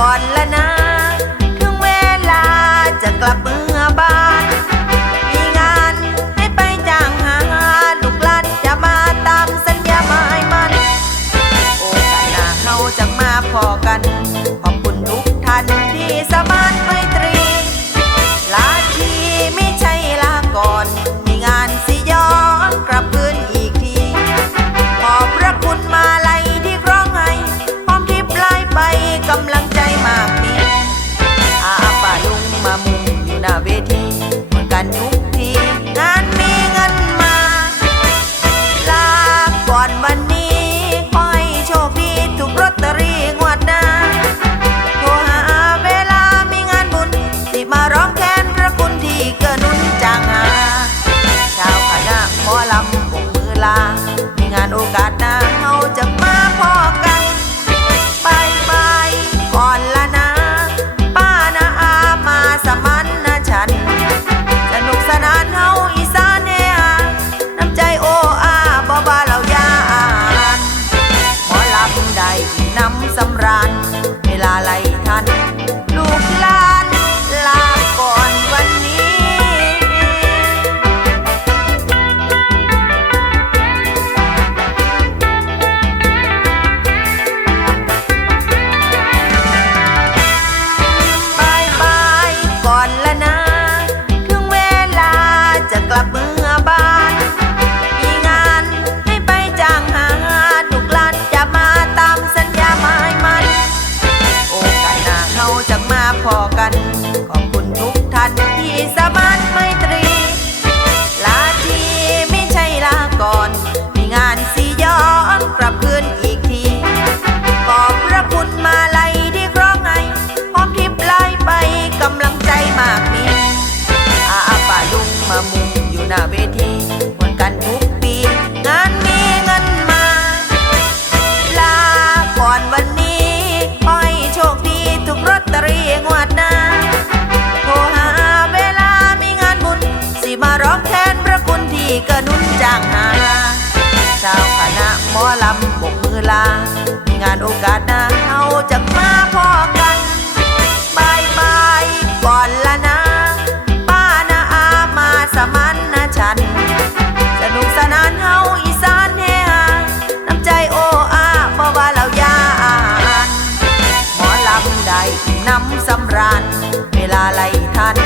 ่อนละนะ ถึงเวลาจะกลับเมืองบ้าน มีงานให้ไปจ้างหาลูกหลานจะมาตามสัญญาหมายมัน โอกาสหน้าเขาจะมาพอกัน พอกัน ขอบคุณทุกท่านที่สมานไมตรี ลาที ร้องแทนพระคุณที่กิดนุนจางหาชาวคณะหมอลำบกมือลา มีงานโอกาสน้าเฮาจะมาพอกันบายบายก่อนละนะ ป้านาอามาสมันนะฉัน สนุกสนานเฮาอีสานเฮฮาน้ำใจโออาบ่ว่าเรายาอานหมอลำได้นำสำราญเวลาไหลทัน